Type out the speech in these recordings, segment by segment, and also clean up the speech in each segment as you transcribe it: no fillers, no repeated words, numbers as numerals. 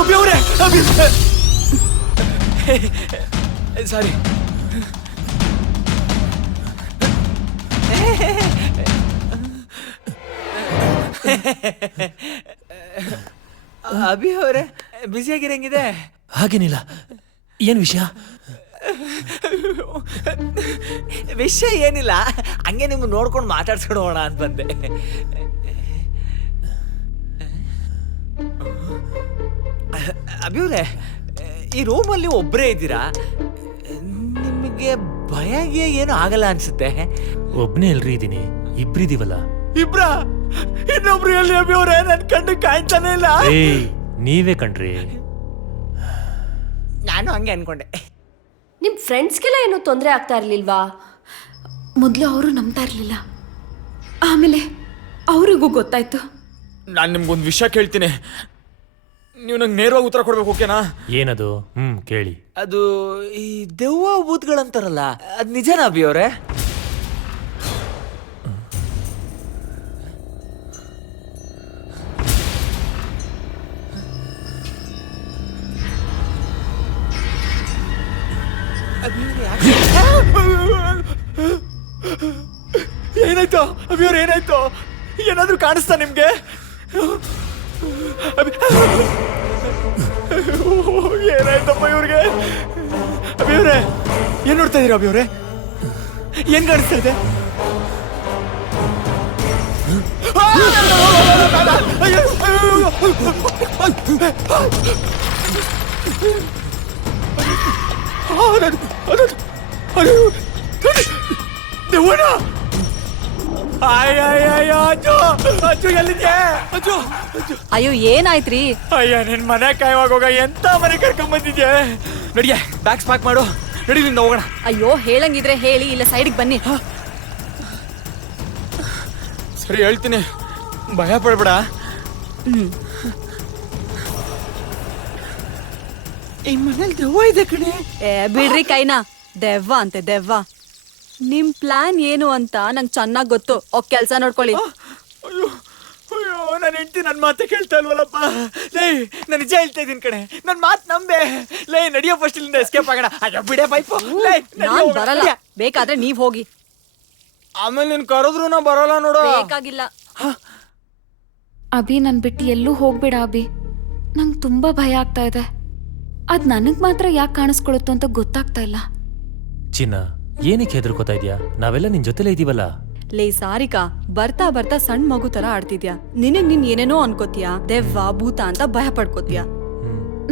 ಅಭಿ ಅವರೇ, ಸಾರಿ. ಅಭಿ ಅವರೇ, ಬ್ಯುಸಿಯಾಗಿರಂಗಿದೆ. ಹಾಗೇನಿಲ್ಲ, ಏನ್ ವಿಷಯ? ವಿಷಯ ಏನಿಲ್ಲ, ಹಂಗೆ ನಿಮ್ಗೆ ನೋಡ್ಕೊಂಡು ಮಾತಾಡ್ಸ್ಕೊಡೋಣ ಅಂತ ಬಂದೆ. ಅಭಿವ್ರೆ, ಈ ರೂಮಲ್ಲಿ ಒಬ್ಬರೇ ಇದ್ದೀರಾ, ನಿಮಗೆ ಭಯ ಏನು ಆಗಲ್ಲ ಅನ್ಸುತ್ತೆ? ಒಬ್ನೇ ಎಲ್ರಿ ಇದೀನಿ, ಇಬ್ರಿದೀವಲ್ಲ. ಇಬ್ರ? ಇನ್ನೊಬ್ರು ಎಲ್ಲಿ ಅಭಿವ್ರೆ? ನನ್ ಕಣ್ಣು ಕಾಣ್ತಾನೆ ಇಲ್ಲ. ನೀವೇ ಕಣ್ರಿ. ನಾನು ಹಂಗೆ ಅನ್ಕೊಂಡೆ. ನಿಮ್ ಫ್ರೆಂಡ್ಸ್ಗೆಲ್ಲ ಏನೂ ತೊಂದರೆ ಆಗ್ತಾ ಇರ್ಲಿಲ್ವಾ? ಮೊದಲು ಅವರು ನಂಬ್ತಾ ಇರಲಿಲ್ಲ, ಆಮೇಲೆ ಅವ್ರಿಗೂ ಗೊತ್ತಾಯ್ತು. ನಾನು ನಿಮ್ಗೊಂದು ವಿಷಯ ಕೇಳ್ತೀನಿ, ನೀವು ನಂಗೆ ನೇರವಾಗಿ ಉತ್ತರ ಕೊಡ್ಬೇಕು, ಓಕೆನಾ? ಏನದು? ಕೇಳಿ. ಅದು ಈ ದೆವ್ವ ಭೂತ್ಗಳಂತಾರಲ್ಲ, ಅದು ನಿಜನಾ ಅಭಿ ಅವರೇ? ಏನಾಯ್ತು ಅಭಿ ಅವ್ರ, ಏನಾಯ್ತು? ಏನಾದ್ರೂ ಕಾಣಿಸ್ತಾ ನಿಮ್ಗೆ? ಏನಾಯ್ತಪ್ಪ ಇವ್ರಿಗೆ? ಅಭಿ ಅವ್ರೆ, ಏನ್ ನೋಡ್ತಾ ಇದೀರ ಅಭಿ ಅವ್ರೆ? ಏನ್ ಕಾಣಿಸ್ತಾ ಇದೆ? ದೆವ್ವನ? ಅಯ್ಯೋ ಏನಾಯ್ತ್ರಿ? ಅಯ್ಯ, ನಿನ್ ಮನೆ ಕಾಯುವಾಗ ಹೋಗ, ಎಂತ ಮನೆ ಕರ್ಕೊಂಡ್ ಬಂದಿದ್ಯಾ? ನಡಿಯ, ಬ್ಯಾಗ್ಸ್ ಪ್ಯಾಕ್ ಮಾಡು, ನಡಿ ನಿಂದ ಹೋಗೋಣ. ಅಯ್ಯೋ ಹೇಳಂಗಿದ್ರೆ ಹೇಳಿ, ಇಲ್ಲ ಸೈಡ್ಗೆ ಬನ್ನಿ. ಸರಿ ಹೇಳ್ತೀನಿ, ಭಯ ಪಡ್ಬೇಡ. ಈ ಮನೇಲಿ ದೆವ್ವ ಇದೆ ಕಣೆ. ಬಿಡ್ರಿ ಕೈನಾ, ದೆವ್ವ ಅಂತೆ ದೆವ್ವ. ನಿಮ್ ಪ್ಲಾನ್ ಏನು ಅಂತ ನಂಗೆ ಚೆನ್ನಾಗ್ ಗೊತ್ತು. ಕೆಲ್ಸ ನೋಡ್ಕೊಳ್ಳಿ. ಅಯ್ಯೋ ಅಯ್ಯೋ, ನನ್ನ ಹೆಂಡತಿ ನನ್ನ ಮಾತೆ ಕೇಳ್ತಾ ಇಲ್ವಲ್ಲಪ್ಪ. ಲೈ, ನಾನು ನಿಜ ಹೇಳ್ತಾ ಇದೀನಿ ಕಣೆ, ನನ್ನ ಮಾತು ನಂಬೆ. ಲೈ, ನಡಿಯೋ ಫಸ್ಟ್ ಇಲ್ಲಿಂದ ಎಸ್ಕೇಪ್ ಆಗೋಣ. ಅಯ್ಯೋ ಬಿಡೆ ಪೈಪು. ನಾನ್ ಬರಲ್ಲ, ಬೇಕಾದ್ರೆ ನೀವ್ ಹೋಗಿ. ಆಮೇಲೆ ನೀನ್ ಕರೆದ್ರು ನಾ ಬರಲ್ಲ ನೋಡು. ಬೇಕಾಗಿಲ್ಲ. ಅಭಿ, ನನ್ ಬಿಟ್ಟು ಎಲ್ಲೂ ಹೋಗ್ಬೇಡ ಅಭಿ, ನಂಗೆ ತುಂಬಾ ಭಯ ಆಗ್ತಾ ಇದೆ. ಅದ್ ನನಗ್ ಮಾತ್ರ ಯಾಕೆ ಕಾಣಿಸ್ಕೊಳುತ್ತೋ ಅಂತ ಗೊತ್ತಾಗ್ತಾ ಇಲ್ಲ. ಚಿನ್ನ, ಏನಕ್ಕೆ ಹೆದರ್ಕೋತಾ ಇದ್ಯಾ? ನಾವೆಲ್ಲ ನಿನ್ ಜೊತೆಲೇ ಇದೀವಲ್ಲ. ಲೇ ಸಾರಿಕಾ, ಬರ್ತಾ ಬರ್ತಾ ಸಣ್ಣ ಮಗು ತರ ಆಡ್ತಿದ್ಯಾ. ನೀನ್ ಏನೇನೋ ಅನ್ಕೋತೀಯಾ, ದೆವ್ವ ಭೂತ ಅಂತ ಭಯ ಪಡ್ಕೋತೀಯಾ.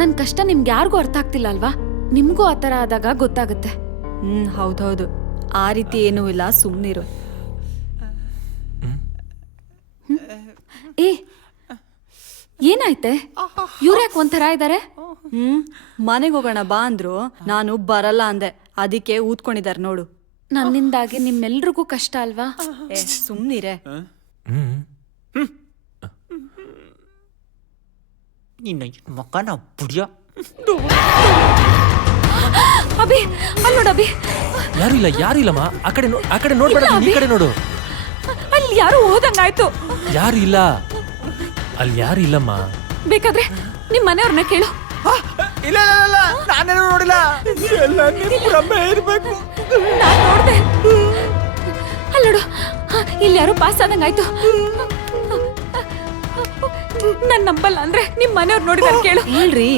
ನನ್ ಕಷ್ಟ ನಿಮ್ಗೆ ಯಾರಿಗೂ ಅರ್ಥ ಆಗ್ತಿಲ್ಲ ಅಲ್ವಾ? ನಿಮ್ಗೂ ಆತರ ಆದಾಗ ಗೊತ್ತಾಗುತ್ತೆ. ಹೌದೌದು, ಆ ರೀತಿ ಏನೂ ಇಲ್ಲ, ಸುಮ್ನಿರು. ಏ, ಏನಾಯ್ತೆ? ಇವ್ರ್ಯಾಕೆ ಒಂಥರ ಇದಾರೆ? ಮನೆಗೆ ಹೋಗೋಣ ಬಾ ಅಂದ್ರು, ನಾನು ಬರಲ್ಲ ಅಂದೆ, ಅದಕ್ಕೆ ಊದ್ಕೊಂಡಿದಾರೆ ನೋಡು. ನನ್ನಿಂದಾಗಿ ನಿಮ್ಮೆಲ್ರಿಗೂ ಕಷ್ಟ ಅಲ್ವಾ? ಸುಮ್ನಿರೆ. ನಿನ್ನ ಮಕ್ಕನ ಬುಡಿಯ. ಅಭಿ, ಅಲ್ಲಿ ನೋಡು ಅಭಿ. ಯಾರು ಇಲ್ಲಮ್ಮ. ಆ ಕಡೆ ನೋಡ್ಬೇಡ, ಈ ಕಡೆ ನೋಡು. ಅಲ್ಲಿ ಯಾರು ಹೋದಂಗಾಯ್ತು. ಯಾರು ಇಲ್ಲ, ಅಲ್ಲಿ ಯಾರು ಇಲ್ಲಮ್ಮ. ಬೇಕಾದ್ರೆ ನಿಮ್ ಮನೆಯವ್ರನ್ನ ಕೇಳು. ಇಲ್ಲ ಇಲ್ಲ ಇಲ್ಲ, ನಾನೇನು ನೋಡಿಲ್ಲ. ಎಲ್ಲ ನಿಮ್ ಭ್ರಮೆ ಇರ್ಬೇಕು. ನಾನ್ ನೋಡ್ದೆ. ಅಲ್ಲೋಡು, ಇಲ್ಲಿ ಯಾರು ಪಾಸ್ ಆದಂಗಾಯ್ತು. ನನ್ ನಂಬಲ್ಲ ಅಂದ್ರೆ ನಿಮ್ ಮನೆಯವ್ರು ನೋಡಿದಾರೆ ಕೇಳು. ಹೇಳ್ರಿ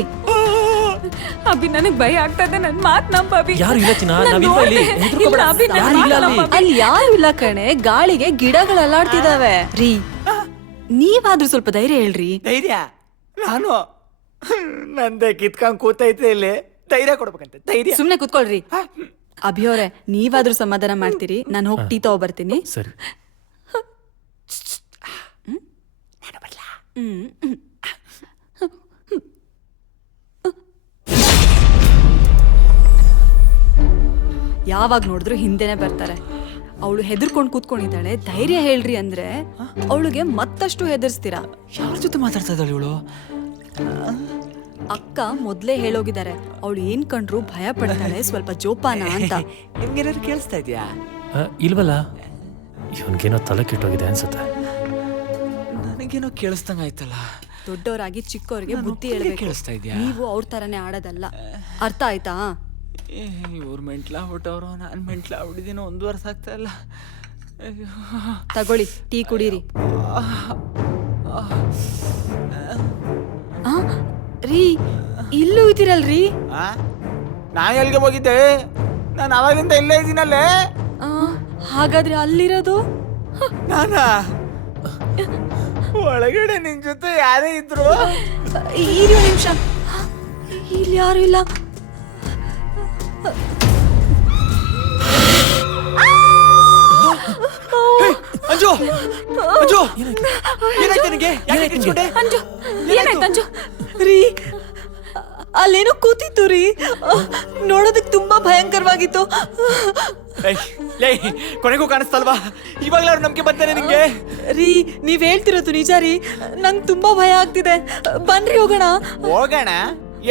ಅಭಿ, ನನಗ್ ಭಯ ಆಗ್ತಾ ಇದೆ, ನನ್ ಮಾತ್ ನಂಬ ಅಭಿ. ಯಾರು ಇಲ್ಲ ಚಿನ್ನ, ನಾವಿಲ್ವಾ ಇಲ್ಲಿ? ಇಲ್ಲ ಅಭಿ, ನನ್ ಮಾತ್ ನಂಬು ಅಭಿ. ಅಲ್ಲಿ ಯಾರು ಇಲ್ಲ ಕಣೆ, ಗಾಳಿಗೆ ಗಿಡಗಳು ಅಲ್ಲಾಡ್ತಿದಾವೆ. ರೀ, ನೀವಾದ್ರೂ ಸ್ವಲ್ಪ ಧೈರ್ಯ ಹೇಳ್ರಿ. ಧೈರ್ಯ? ನಾನು ನಂದೆ ಕಿತ್ಕೊಂಡ್ ಕೂತೈತೆ ಇಲ್ಲಿ, ಧೈರ್ಯ ಕೊಡ್ಬೇಕಂತೆ. ಧೈರ್ಯ? ಸುಮ್ನೆ ಕುತ್ಕೊಳ್ರಿ. ಅಭಿಯವರೇ, ನೀವಾದ್ರೂ ಸಮಾಧಾನ ಮಾಡ್ತೀರಿ, ನಾನು ಹೋಗಿ ಟೀ ತಗೋಬರ್ತೀನಿ. ಸರಿ. ಯಾವಾಗ ನೋಡಿದ್ರು ಹಿಂದೆನೆ ಬರ್ತಾರೆ. ಅವಳು ಹೆದರ್ಕೊಂಡು ಕೂತ್ಕೊಂಡಿದ್ದಾಳೆ, ಧೈರ್ಯ ಹೇಳ್ರಿ ಅಂದ್ರೆ ಅವಳಿಗೆ ಮತ್ತಷ್ಟು ಹೆದರ್ಸ್ತೀರಾ. ಯಾರ ಜೊತೆ ಮಾತಾಡ್ತಾ ಇದ್ದಾಳೆ ಇವಳು? ಅಕ್ಕ ಮೊದ್ಲೇ ಹೇಳೋಗಿದ್ದಾರೆ, ಅವಳು ಏನ್ ಕಂಡ್ರು ಭಯ ಪಡ್ತಾಳೆ, ಸ್ವಲ್ಪ ಜೋಪಾನ ಅಂತ. ನಿಮ್ಗೇನಾದ್ರು ಕೇಳಿಸ್ತಾ ಇದೆಯಾ? ಇಲ್ವಲ್ಲ, ಇವನ್ಗೇನೋ ತಲೆ ಕೆಟ್ಟೋಗಿದೆ ಅನ್ಸುತ್ತೆ. ನನಗೆ ನನಗೇನೋ ಕೇಳಿಸ್ದಂಗ ಆಯ್ತಲ್ಲ. ದೊಡ್ಡವರಾಗಿ ಚಿಕ್ಕವ್ರಿಗೆ ನಾನು ಬುದ್ಧಿ ಒಟ್ಟಿಗೆ ಹೇಳ್ಬೇಕು. ಕೇಳಿಸ್ತಾ ಇದ್ಯಾ? ನೀವು ಅವ್ರ ತರನೇ ಆಡೋದಲ್ಲ. ಅರ್ಥ ಆಯ್ತಾ? ಇವ್ರು ಮೆಂಟ್ಲಾಗ್ಬಿಟ್ಟವ್ರು, ನಾನು ಮೆಂಟ್ಲಾಗ್ಬಿಟ್ಟಿದ್ದೀನಿ. 1 ವರ್ಷ ಆಗ್ತಾ ಇಲ್ಲ. ತಗೊಳ್ಳಿ, ಟೀ ಕುಡೀರಿ. ರೀ, ಇಲ್ಲೂ ಇದ್ದೀರಲ್ರಿ? ನಾನು ಎಲ್ಲಿಗೆ ಹೋಗಿದ್ದೆ? ನಾನು ಅವಾಗಿಂದ ಇಲ್ಲೇ ಇದ್ದೀನಲ್ಲೇ. ಹಾಗಾದ್ರೆ ಅಲ್ಲಿರೋದು ನಾನಾ? ಒಳಗಡೆ ನಿನ್ ಜೊತೆ ಯಾರೇ ಇದ್ರು? ಇರಿ ಒಂದ್ ನಿಮಿಷ, ಇಲ್ಲಿ ಯಾರು ಇಲ್ಲ. ಅಂಜು, ಅಂಜು, ಏನಾಯ್ತು ನಿನಗೆ? ಯಾಕೆ ಕಿಚ್ಕೊಂಡೆ? ಏನಾಯ್ತು ಅಂಜು? ರೀ, ಅಲ್ಲೇನೋ ಕೂತಿತ್ತು ರೀ, ನೋಡೋದಕ್ಕೆ ತುಂಬಾ ಭಯಂಕರವಾಗಿತ್ತು. ಕೊನೆಗೂ ಕಾಣಿಸ್ತಲ್ವಾ? ಇವಾಗ್ಲಾರು ನಂಬಿಕೆ ಬರ್ತಾನೆ ನಿಂಗೆ? ರೀ, ನೀವ್ ಹೇಳ್ತಿರೋದು ನಿಜ ರೀ, ನಂಗೆ ತುಂಬಾ ಭಯ ಆಗ್ತಿದೆ. ಬನ್ರಿ ಹೋಗೋಣ. ಹೋಗೋಣ?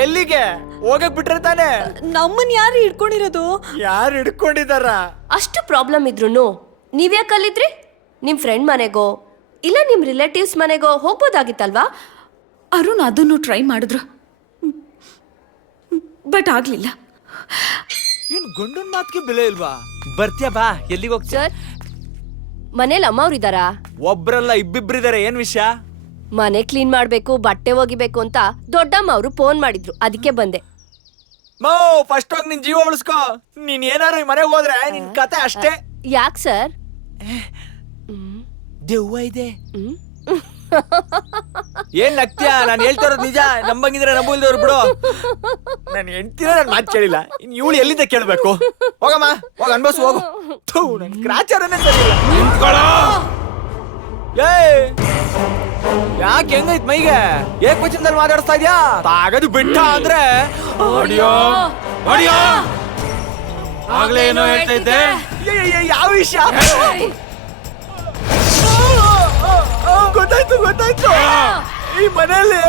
ಎಲ್ಲಿಗೆ? ಹೋಗಕ್ ಬಿಟ್ರೆ ತಾನೆ? ನಮ್ಮನ್ ಯಾರು ಹಿಡ್ಕೊಂಡಿರೋದು? ಯಾರು ಹಿಡ್ಕೊಂಡಿದಾರ? ಅಷ್ಟು ಪ್ರಾಬ್ಲಮ್ ಇದ್ರೂ ನೀವ್ಯಾಕೆ ಅಲ್ಲಿದ್ರಿ? ನಿಮ್ ಫ್ರೆಂಡ್ ಮನೆಗೋ ಇಲ್ಲ ನಿಮ್ ರಿಲೇಟಿವ್ಸ್ ಮನೆಗೋ ಹೋಗ್ಬೋದಾಗಿತ್ತಲ್ವಾ? ಅರುಣ್ ಅದನ್ನು ಟ್ರೈ ಮಾಡಿದ್ರು, ಬಟ್ ಆಗ್ಲಿಲ್ಲ. ಏನ್ ಗಂಡನ್ ಮಾತ್ಗೆ ಬೆಲೆ ಇಲ್ವಾ? ಬರ್ತೀಯ ಬಾ. ಎಲ್ಲಿಗೆ ಹೋಗ್ತೀಯ? ಸರ್, ಮನೇಲಿ ಅಮ್ಮವ್ರು ಇದ್ದಾರಾ? ಒಬ್ರಲ್ಲ, ಇಬ್ಬಿಬ್ರಿದಾರೆ. ಏನ್ ವಿಷಯ? ಮನೆ ಕ್ಲೀನ್ ಮಾಡ್ಬೇಕು, ಬಟ್ಟೆ ಒಗಿಬೇಕು ಅಂತ ದೊಡ್ಡಮ್ಮ ಅವರು ಫೋನ್ ಮಾಡಿದ್ರು, ಅದಕ್ಕೆ ಬಂದೆ. ಮೋ, ಫಸ್ಟ್ ಹೋಗಿ ನಿನ್ ಜೀವ ಉಳಿಸ್ಕೋ. ನೀನ್ ಏನಾರು ಈ ಮನೆಗೆ ಹೋದ್ರೆ ನಿನ್ ಕತೆ ಅಷ್ಟೇ. ಯಾಕೆ ಸರ್? ದೆವ್ವ ಇದೆ. ಏನ್ ನಗ್ತೀಯ? ನಾನು ಹೇಳ್ತಾ ಇರೋದು ನಿಜ. ನಂಬಂಗಿದ್ರೆ ನಂಬಿಲ್ದವ್ರು ಬಿಡು. ನಾನು ಹೆಂಡ್ತಿನ ನಾನು ಮಾತು ಕೇಳಿಲ್ಲ, ಇನ್ ಇವಳು ಎಲ್ಲಿಂದ ಕೇಳ್ಬೇಕು? ಹೋಗಮ್ಮ, ಹೋಗ ಅನ್ಬಸ್ ಹೋಗು. ನನ್ ಗ್ರಾಚಾರನೇ ಸರಿಯಿಲ್ಲ. ಏ, ಯಾಕೆ ಹೆಂಗೈತ್ ಮೈಗೆ? ಏಕವಚನದಲ್ಲಿ ಮಾತಾಡಿಸ್ತಾ ಇದ್ಯಾ? ತಾಗದು ಬಿಟ್ಟ ಅಂದ್ರೆ ಆಡಿಯೋ ಆಡಿಯೋ. ಆಗ್ಲೇ ಏನೋ ಹೇಳ್ತಾ ಇದ್ದೆ. ಯಾವ ವಿಷಯ? ಗೊತ್ತಾಯ್ತು ಗೊತ್ತಾಯ್ತು. ಈ ಮನೆಯಲ್ಲಿ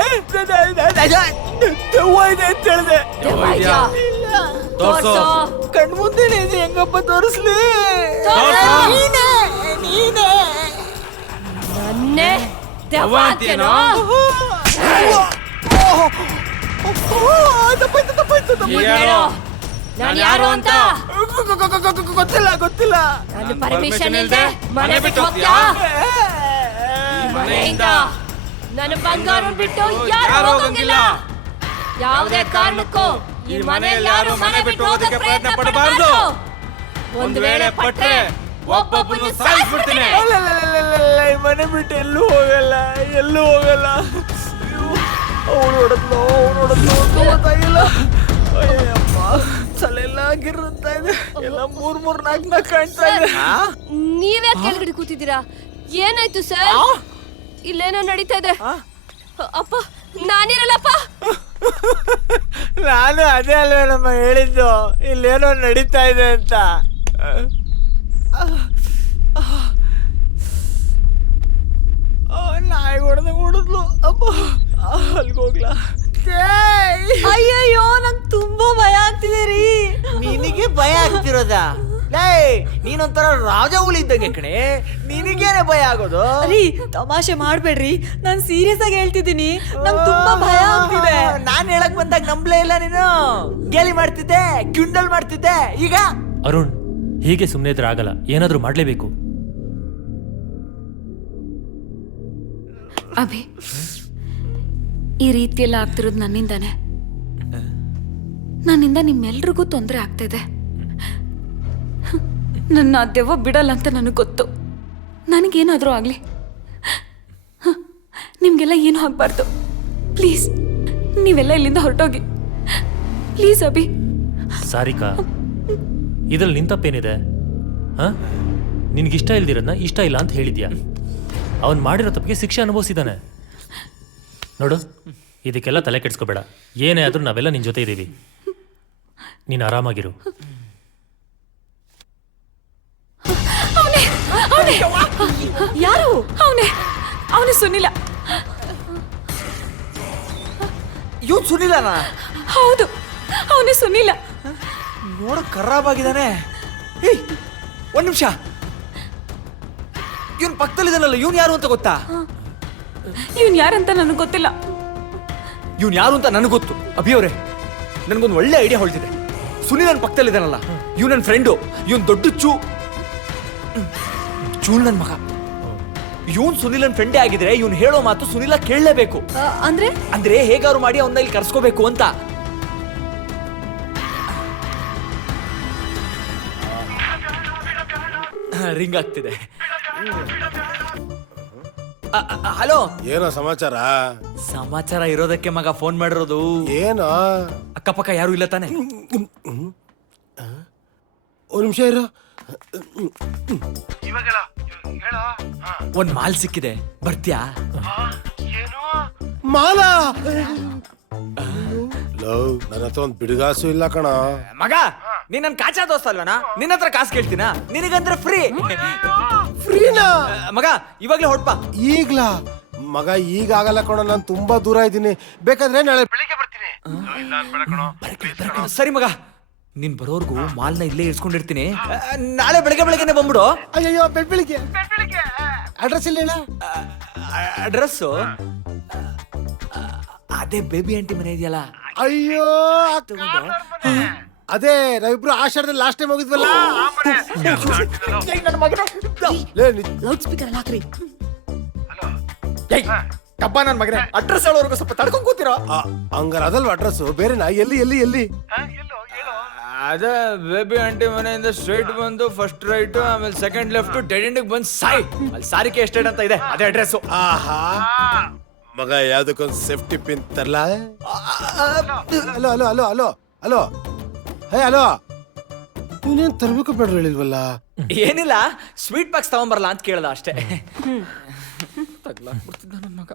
ದೆವ್ವ ಇದೆ ಅಂತ ಹೇಳಿದೆ. ಕಣ್ಮುಂದೆ ಹೆಂಗಪ್ಪ ತೋರಿಸ್ಲಿ? ನನ್ನೇ ದೆವ್ವ ಅಂತೇನೋ? ತಪ್ಪಾಯ್ತು ತಪ್ಪಾಯ್ತು ತಪ್ಪಾಯ್ತು. ಹೇಳು, ನಾನು ಯಾರು ಅಂತ? ಗೊತ್ತಿಲ್ಲ ಗೊತ್ತಿಲ್ಲ. ನನ್ನ ಪರ್ಮಿಷನ್ ಇಲ್ಲದೆ ಮನೆ ಬಿಟ್ಟು ಹೋಗ್ತೀಯಾ? ಮನೆಯಿಂದ ನನ್ನ ಬಂಗಾರ ಬಿಟ್ಟು ಯಾರು ಹೋಗಂಗಿಲ್ಲ. ಯಾವುದೇ ಕಾರಣಕ್ಕೂ ಈ ಮನೆಯಲ್ಲಿ ಯಾರು ಮನೆ ಬಿಟ್ಟು ಹೋಗಕ್ಕೆ ಪ್ರಯತ್ನ ಪಡಬಾರ್ದು. ಒಂದು ವೇಳೆ ಪಟ್ರೆ ಒಬ್ಬೊಬ್ಬನು ಸಾಯಿಸ್ಬಿಡ್ತೀನಿ. ಈ ಮನೆ ಬಿಟ್ಟು ಎಲ್ಲೂ ಹೋಗಲ್ಲ, ಎಲ್ಲೂ ಹೋಗಲ್ಲ. ಅವಳು ಹೊಡೆದ್ಲು, ಗೊತ್ತಾಗಿಲ್ಲ. ಅಯ್ಯಪ್ಪ, ತಲೆಲ್ಲ ಗಿರ್ರುತ್ತ ಇದೆ. ಎಲ್ಲ 3-4 ಕಾಣ್ತಾ ಇದೆ. ನೀವೇ ಕೆಳಗಡೆ ಕೂತಿದ್ದೀರಾ? ಏನಾಯ್ತು ಸರ್? ಇಲ್ಲೇನೋ ನಡೀತಾ ಇದೆ. ಅಪ್ಪ, ನಾನಿರಲ್ಲಪ್ಪ. ನಾನು ಅದೇ ಅಲ್ವೇ ನಮ್ಮ ಹೇಳಿದ್ದು, ಇಲ್ಲೇನೋ ನಡೀತಾ ಇದೆ ಅಂತ. ನಾಯಿ ಹೊಡೆದ್ಲು. ಅಪ್ಪ, ಅಲ್ಗೋಗ್ಲಾ? ಅಯ್ಯಯ್ಯೋ, ನಂಗೆ ತುಂಬಾ ಭಯ ಆಗ್ತಿದೆ ರೀ. ನಿನಗೆ ಭಯ ಆಗ್ತಿರೋದಾ? ಲೇ, ನೀನೊಂಥರ ರಾಜ ಹುಲಿ ಇದ್ದಂಗೆ ಕಣೆ. ನಿನಗೇನೆ ಭಯ ಆಗೋದು? ರೀ, ತಮಾಷೆ ಮಾಡ್ಬೇಡ್ರಿ, ನಾನ್ ಸೀರಿಯಸ್ ಆಗಿ ಹೇಳ್ತಿದ್ದೀನಿ. ನಂಗೆ ತುಂಬಾ ಭಯ ಆಗ್ತಿದೆ. ನಾನ್ ಹೇಳಕ್ ಬಂದಾಗ ನಂಬ್ಲೇ ಇಲ್ಲ ನೀನು. ಗೇಲಿ ಮಾಡ್ತಿದ್ದೆ, ಕ್ಯುಂಡಲ್ ಮಾಡ್ತಿದ್ದೆ. ಈಗ ಅರುಣ್, ಹೀಗೆ ಸುಮ್ಮನೆ ಇದ್ರೆ ಆಗಲ್ಲ, ಏನಾದ್ರೂ ಮಾಡ್ಲೇಬೇಕು. ಅಭಿ, ಈ ರೀತಿಯೆಲ್ಲ ಆಗ್ತಿರೋದು ನನ್ನಿಂದಾನೆ. ನನ್ನಿಂದ ನಿಮ್ಮೆಲ್ರಿಗೂ ತೊಂದರೆ ಆಗ್ತಿದೆ. ನನ್ನ ದೆವ್ವ ಬಿಡಲ್ಲ ಅಂತ ನನಗೆ ಗೊತ್ತು. ನನಗೇನಾದರೂ ಆಗಲಿ, ನಿಮಗೆಲ್ಲ ಏನೂ ಆಗಬಾರ್ದು. ಪ್ಲೀಸ್, ನೀವೆಲ್ಲ ಇಲ್ಲಿಂದ ಹೊರಟೋಗಿ ಪ್ಲೀಸ್. ಅಭಿ, ಸಾರಿಕಾ, ಇದ್ರಲ್ಲಿ ನಿನ್ ತಪ್ಪೇನಿದೆ? ನಿನ್ಗಿಷ್ಟ ಇಲ್ದಿರೋದನ್ನ ಇಷ್ಟ ಇಲ್ಲ ಅಂತ ಹೇಳಿದ್ಯಾ? ಅವನ್ ಮಾಡಿರೋ ತಪ್ಪಿಗೆ ಶಿಕ್ಷೆ ಅನುಭವಿಸಿದಾನೆ. ನೋಡು, ಇದಕ್ಕೆಲ್ಲ ತಲೆ ಕೆಡಿಸ್ಕೋಬೇಡ. ಏನೇ ಆದ್ರೂ ನಾವೆಲ್ಲ ನಿನ್ ಜೊತೆ ಇದ್ದೀವಿ. ನೀನು ಆರಾಮಾಗಿರು. ಯಾರು? ಅವನೇ ಸುನಿಲ. ಇವ್ನು ಸುನಿಲನಾ? ಹೌದು, ಅವನೇ ಸುನಿಲ. ನೋಡಕ್ ಖರಾಬಾಗಿದ್ದಾನೆ. ಏಯ್, ಒಂದ್ ನಿಮಿಷ. ಇವನ್ ಪಕ್ಕದಲ್ಲಿದ್ದಾನಲ್ಲ, ಇವನ್ ಯಾರು ಅಂತ ಗೊತ್ತಾ? ಇವ್ನು ಯಾರಂತ ನನಗೆ ಗೊತ್ತಿಲ್ಲ. ಇವ್ನು ಯಾರು ಅಂತ ನನಗೆ ಗೊತ್ತು. ಅಭಿ ಅವರೇ, ನನ್ಗೊಂದು ಒಳ್ಳೆ ಐಡಿಯಾ ಹೊಳ್ತಿದೆ. ಸುನಿ ನನ್ನ ಪಕ್ಕದಲ್ಲಿದ್ದಾನಲ್ಲ, ಇವ್ ನನ್ನ ಫ್ರೆಂಡು. ಇವನ್ ದೊಡ್ಡ ಚೂಲ್ ನನ್ ಮಗ. ಇವನ್ ಸುನಿಲನ್ ಫ್ರೆಂಡೇ ಆಗಿದ್ರೆ ಇವ್ನು ಹೇಳೋ ಮಾತು ಸುನಿಲ ಕೇಳಲೇಬೇಕು. ಅಂದ್ರೆ ಹೇಗಾರು ಮಾಡಿ ಅವನ್ನ ಇಲ್ಲಿ ಕರ್ಸ್ಕೋಬೇಕು ಅಂತ. ರಿಂಗ್ ಆಗ್ತಿದೆ. ಹಲೋ, ಏನೋ ಸಮಾಚಾರ? ಸಮಾಚಾರ ಇರೋದಕ್ಕೆ ಮಗ ಫೋನ್ ಮಾಡಿರೋದು. ಏನೋ ಅಕ್ಕಪಕ್ಕ ಯಾರು ಇಲ್ಲ ತಾನೆ? ಒಂದ್ ನಿಮಿಷ ಇರು. ಒಂದ್ ಮಾಲ್ ಸಿಕ್ಕಿದೆ, ಬರ್ತ್ಯಾ? ಮಾಲ ಲವ್, ನನ್ನ ಹತ್ರ ಒಂದ್ ಬಿಡುಗಾಸು ಇಲ್ಲ ಕಣ. ಮಗ, ನೀನ್ ನನ್ ಕಾಚಾ ದೋಸ್ತ ಅಲ್ವನಾ? ನಿನ್ನ ಹತ್ರ ಕಾಸು ಕೇಳ್ತೀನಾ? ನಿನಗಂದ್ರೆ ಫ್ರೀ. ಫ್ರೀನಾ? ಮಗ ಇವಾಗ್ಲೇ ಹೊಡ್ಪಾ. ಈಗ್ಲಾ? ಮಗ ಈಗ ಆಗಲ್ಲ ಕಣ, ನಾನು ತುಂಬಾ ದೂರ ಇದ್ದೀನಿ. ಬೇಕಾದ್ರೆ ನಾಳೆ ಬೆಳಿಗ್ಗೆ ಬರ್ತೀನಿ. ಸರಿ ಮಗ, ನೀನ್ ಬರೋರ್ಗು ಮಾಲ್ನ ಇಲ್ಲೇ ಇರ್ಸ್ಕೊಂಡಿರ್ತೀನಿ. ನಾಳೆ ಬೆಳಗ್ಗೆನೆ ಬಂದ್ಬಿಡು. ಅಯ್ಯೋ, ಬೆಳಿಗ್ಗೆ ಅಡ್ರೆಸ್ ಇಲ್ಲ ಹೇಳ. ಅಡ್ರೆಸ್ ಅದೇ ಬೇಬಿ ಆಂಟಿ ಮನೆ ಇದೆಯಲ್ಲ. ಅಯ್ಯೋ, ಅದೇ ನಾವಿಬ್ರು ಆಷಾಢದಲ್ಲಿ ಲಾಸ್ಟ್ ಟೈಮ್ ಹೋಗಿದ್ವಲ್ಲ. ಲೌಡ್ ಸ್ಪೀಕರ್ ಹಾಕ್ರಿ. ಕಬ್ಬ ನನ್ ಮಗನೇ, ಅಡ್ರೆಸ್ ಹೇಳೋರ್ಗು ಸ್ವಲ್ಪ ತಡ್ಕೊಂಡ್ ಕೂತಿರೋ. ಹಂಗಾರ ಅದಲ್ವಾ ಅಡ್ರೆಸ್? ಬೇರೆನಾ? ಎಲ್ಲಿ ಎಲ್ಲಿ ಎಲ್ಲಿ? ಅದೇ ಬೇಬಿ ಆಂಟಿ ಮನೆಯಿಂದ ಸ್ಟ್ರೈಟ್ ಬಂದು ಫಸ್ಟ್ ರೈಟ್, ಆಮೇಲೆ ಸೆಕೆಂಡ್ ಲೆಫ್ಟ್, ಡೆಡ್ ಎಂಡ್ ಬಂದ್ ಸಾಯಿ. ಅಲ್ಲಿ ಸಾರಿಗೆ ಎಸ್ಟೇಟ್ ಅಂತ ಇದೆ, ಅದೇ ಅಡ್ರೆಸ್. ಆಹಾ, ಮಗ ಯಾವ್ದಕ್ಕೊಂದು ಸೇಫ್ಟಿ ಪಿನ್ ತರ್ಲ. Hello hello hello hello hello, hey hello, ನೀನೇನ್ ತರ್ಬೇಕು ಬೇಡ ಹೇಳಿಲ್ವಲ್ಲ? ಏನಿಲ್ಲ, ಸ್ವೀಟ್ ಬಾಕ್ಸ್ ತಗೊಂಬರಲ್ಲ ಅಂತ ಕೇಳ್ದ ಅಷ್ಟೇ. ತಗ್ಲಾಕ್ಬಿಡ್ತಿದ್ದ ನನ್ನ ಮಗ.